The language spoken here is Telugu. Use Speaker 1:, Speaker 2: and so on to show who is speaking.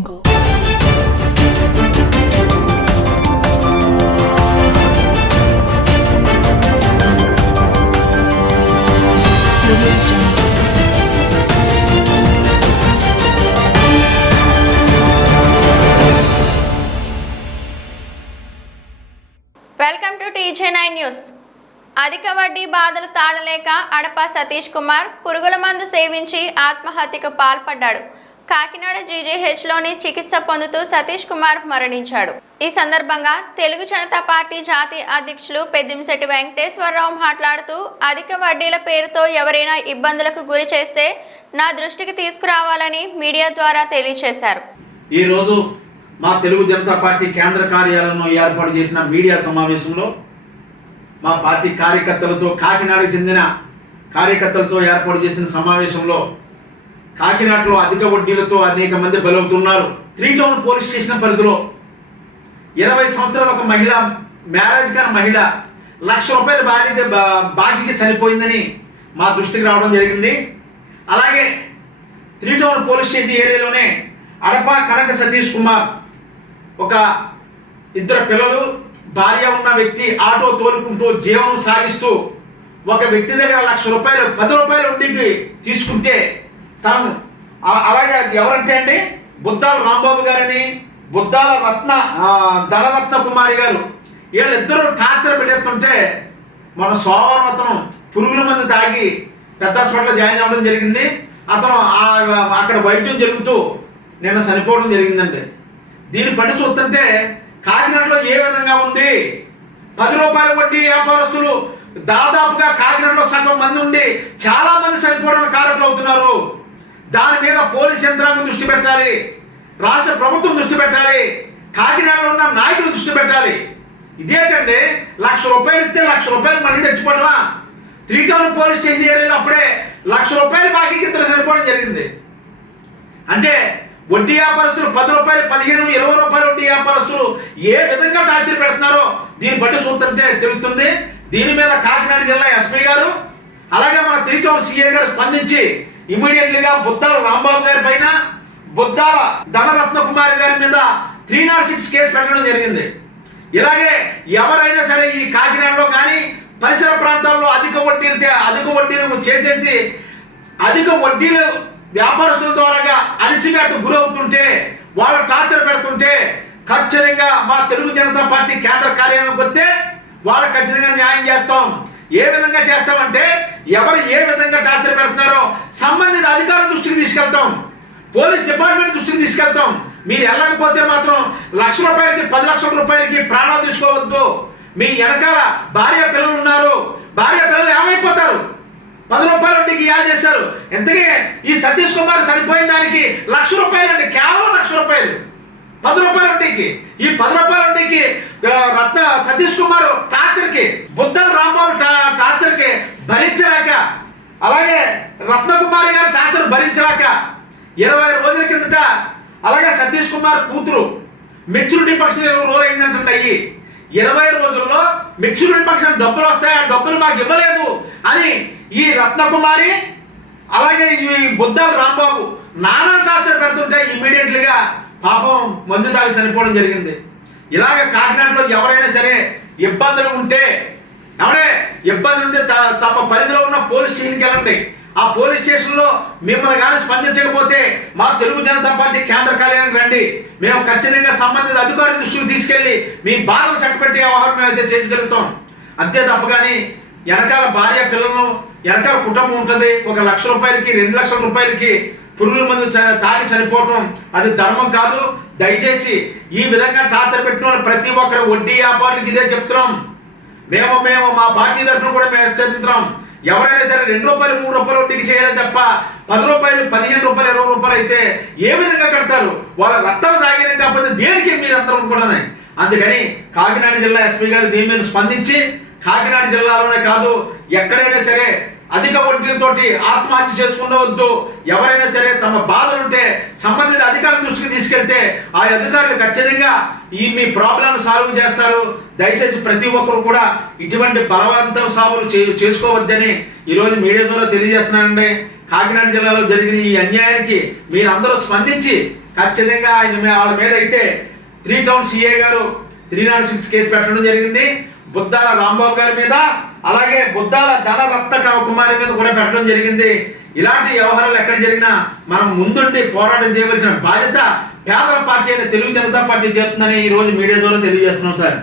Speaker 1: Welcome to TJ nine news అధిక వడ్డీ బాధలు తాళలేక అడప సతీష్ కుమార్ పురుగుల మందు సేవించి ఆత్మహత్యకు పాల్పడ్డాడు. కాకినాడ జీజీహెచ్లోని చికిత్స పొందుతూ సతీష్ కుమార్ మరణించాడు. ఈ సందర్భంగా తెలుగు జనతా పార్టీ జాతీయ అధ్యక్షులు పెద్దింశెట్టి వెంకటేశ్వరరావు మాట్లాడుతూ అధిక వడ్డీల పేరుతో ఎవరైనా ఇబ్బందులకు గురి చేస్తే నా దృష్టికి తీసుకురావాలని మీడియా ద్వారా తెలియజేశారు
Speaker 2: ఈరోజు మా తెలుగు జనతా పార్టీ కేంద్ర కార్యాలయంలో ఏర్పాటు చేసిన మీడియా సమావేశంలో మా పార్టీ కార్యకర్తలతో కాకినాడకు చెందిన కార్యకర్తలతో ఏర్పాటు చేసిన సమావేశంలో కాకినాడలో అధిక వడ్డీలతో అనేక మంది బలవుతున్నారు. త్రీ టౌన్ పోలీస్ స్టేషన్ పరిధిలో ఇరవై సంవత్సరాల ఒక మహిళ మ్యారేజ్ కాని మహిళ లక్ష రూపాయలు బాకీ బాకీకి చనిపోయిందని మా దృష్టికి రావడం జరిగింది. అలాగే త్రీ టౌన్ పోలీస్ స్టేషన్ ఏరియాలోనే అడప కనక సతీష్ కుమార్ ఒక ఇద్దరు పిల్లలు భార్య ఉన్న వ్యక్తి ఆటో తోలుకుంటూ జీవనం సాగిస్తూ ఒక వ్యక్తి దగ్గర లక్ష రూపాయలు పది రూపాయల వడ్డీకి తీసుకుంటే తను. అలాగే అది ఎవరంటే అండి? బుద్ధాల రాంబాబు గారని బుద్ధాల రత్న ధనరత్న కుమారి గారు. వీళ్ళిద్దరూ టార్చర్ పెట్టేస్తుంటే మన సోమవారం అతను పురుగుల మందు తాగి పెద్ద హాస్పిటల్లో జాయిన్ అవ్వడం జరిగింది. అతను ఆ- అక్కడ వైద్యం జరుగుతూ నిన్న చనిపోవడం జరిగిందండి. దీన్ని పని చూస్తుంటే కాకినాడలో ఏ విధంగా ఉంది? పది రూపాయలు వడ్డీ వ్యాపారస్తులు దాదాపుగా కాకినాడలో సగం మంది ఉండి చాలా మంది చనిపోవడానికి కారకులు అవుతున్నారు. దాని మీద పోలీస్ యంత్రాంగం దృష్టి పెట్టాలి. రాష్ట్ర ప్రభుత్వం దృష్టి పెట్టాలి. కాకినాడలో ఉన్న నాయకులు దృష్టి పెట్టాలి. ఇదేంటండి లక్ష రూపాయలు ఇస్తే లక్ష రూపాయలు మళ్ళీ తెచ్చుకోవడమా త్రీ టౌన్ పోలీస్ స్టేషన్ ఏరియాలో అప్పుడే లక్ష రూపాయలు బాకీకి ఇద్దరు సరిపోవడం జరిగింది. అంటే వడ్డీ వ్యాపారస్తులు పది రూపాయలు పదిహేను ఇరవై రూపాయలు వడ్డీ వ్యాపారస్తులు ఏ విధంగా టార్చర్ పెడుతున్నారో దీన్ని బట్టి చూస్తుంటే తెలుస్తుంది. దీని మీద కాకినాడ జిల్లా ఎస్పీ గారు అలాగే మన త్రీ టౌన్ సీఏ గారు స్పందించి ఇమీడియట్లీగా బుద్ధాల రాంబాబు గారి పైన బుద్ధాల ధనరత్న కుమారి గారి మీద త్రీ నాట్ సిక్స్ కేసు పెట్టడం జరిగింది. ఇలాగే ఎవరైనా సరే ఈ కాకినాడలో కానీ పరిసర ప్రాంతాల్లో అధిక వడ్డీలు అధిక వడ్డీలు చేసేసి అధిక వడ్డీలు వ్యాపారస్తుల ద్వారా అలసివేత గురవుతుంటే వాళ్ళ టార్చర్ పెడుతుంటే ఖచ్చితంగా మా తెలుగు జనతా పార్టీ కేంద్ర కార్యాలయంకి వస్తే వాళ్ళకి ఖచ్చితంగా న్యాయం చేస్తాం. ఏ విధంగా చేస్తామంటే ఎవరు ఏ విధంగా టార్చర్ పెడుతున్నారో సంబంధిత అధికారుల దృష్టికి తీసుకెళ్తాం. పోలీస్ డిపార్ట్మెంట్ దృష్టికి తీసుకెళ్తాం. మీరు వెళ్ళకపోతే మాత్రం లక్ష రూపాయలకి పది లక్షల రూపాయలకి ప్రాణాలు తీసుకోవద్దు. మీ వెనకాల భార్య పిల్లలు ఉన్నారు. భార్య పిల్లలు ఏమైపోతారు? పది రూపాయలు వడ్డీకి యా చేశారు. ఇంతకీ ఈ సతీష్ కుమార్ చనిపోయిన దానికి లక్ష రూపాయలు అండి. కేవలం లక్ష రూపాయలు. పది రూపాయల వడ్డీకి. ఈ పది రూపాయల వడ్డీకి రత్న సతీష్ కుమార్ టార్చర్కి బుద్ధ రాంబాబు టా- భరించలేక అలాగే రత్నకుమారి గారు డాక్టర్ భరించలేక ఇరవై రోజుల కిందట అలాగే సతీష్ కుమార్ కూతురు మెచ్యూరిటీ ఫంక్షన్ ఇరవై రోజులు అయిందంటే ఇరవై రోజుల్లో మెచ్యూరిటీ ఫంక్షన్ డబ్బులు వస్తాయి? ఆ డబ్బులు మాకు ఇవ్వలేదు అని ఈ రత్నకుమారి అలాగే ఈ బుద్ధాలు రాంబాబు నానా టార్చర్ పెడుతుంటే ఇమీడియట్లీగా పాపం మందు తాగి చనిపోవడం జరిగింది. ఇలాగ కాకినాడలో ఎవరైనా సరే ఇబ్బందులు ఉంటే ఎవడే ఇబ్బంది ఉంటే త- తమ పరిధిలో ఉన్న పోలీస్ స్టేషన్కి వెళ్ళండి. ఆ పోలీస్ స్టేషన్లో మిమ్మల్ని కానీ స్పందించకపోతే మా తెలుగు జనతా పార్టీ కేంద్ర కార్యాలయం రండి. మేము ఖచ్చితంగా సంబంధిత అధికారుల దృష్టికి తీసుకెళ్ళి మీ బాధను చక్కబెట్టే వ్యవహారం మేము అయితే చేయగలుగుతాం అంతే తప్ప కానీ వెనకాల భార్య పిల్లలను వెనకాల కుటుంబం ఉంటుంది. ఒక లక్ష రూపాయలకి రెండు లక్షల రూపాయలకి పురుగుల మందు తాగి చనిపోవటం అది ధర్మం కాదు. దయచేసి ఈ విధంగా టార్చర్ పెట్టిన వాళ్ళు ప్రతి ఒక్కరు వడ్డీ వ్యాపారులకు ఇదే చెప్తున్నాం. మేము మేము మా పార్టీ తరఫున కూడా మేము హెచ్చరిస్తున్నాం ఎవరైనా సరే రెండు రూపాయలు మూడు రూపాయలు వడ్డీకి చేయాలి తప్ప పది రూపాయలు పదిహేను రూపాయలు ఇరవై రూపాయలు అయితే ఏ విధంగా కడతారు? వాళ్ళ రక్తాలు తాగిన కాకపోతే దేనికి మీరు అందరూ కూడా అందుకని కాకినాడ జిల్లా ఎస్పీ గారు దీని మీద స్పందించి కాకినాడ జిల్లాలోనే కాదు ఎక్కడైనా సరే అధిక వడ్డీలతోటి ఆత్మహత్య చేసుకున్నవద్దు ఎవరైనా సరే తమ బాధలుంటే సంబంధిత అధికారుల దృష్టికి తీసుకెళ్తే ఆ అధికారులు ఖచ్చితంగా ఈ మీ ప్రాబ్లం సాల్వ్ చేస్తారు. దయచేసి ప్రతి ఒక్కరు కూడా ఇటువంటి బలవంతం సాగులు చే చేసుకోవద్దని ఈరోజు మీడియా ద్వారా తెలియజేస్తున్నానండి. కాకినాడ జిల్లాలో జరిగిన ఈ అన్యాయానికి మీరందరూ స్పందించి ఖచ్చితంగా ఆయన వాళ్ళ మీద అయితే త్రీ టౌన్ సిఏ గారు త్రీ నాట్ సిక్స్ కేసు పెట్టడం జరిగింది. బుద్ధాల రాంబాబు గారి మీద అలాగే బుద్ధాల ధన ధనరత్న కుమారి మీద కూడా పెట్టడం జరిగింది. ఇలాంటి వ్యవహారాలు ఎక్కడ జరిగినా మనం ముందుండి పోరాటం చేయవలసిన బాధ్యత పేదల పార్టీ అయిన తెలుగు జనతా పార్టీ చేస్తుందని ఈ రోజు మీడియా ద్వారా తెలియజేస్తున్నాం సార్.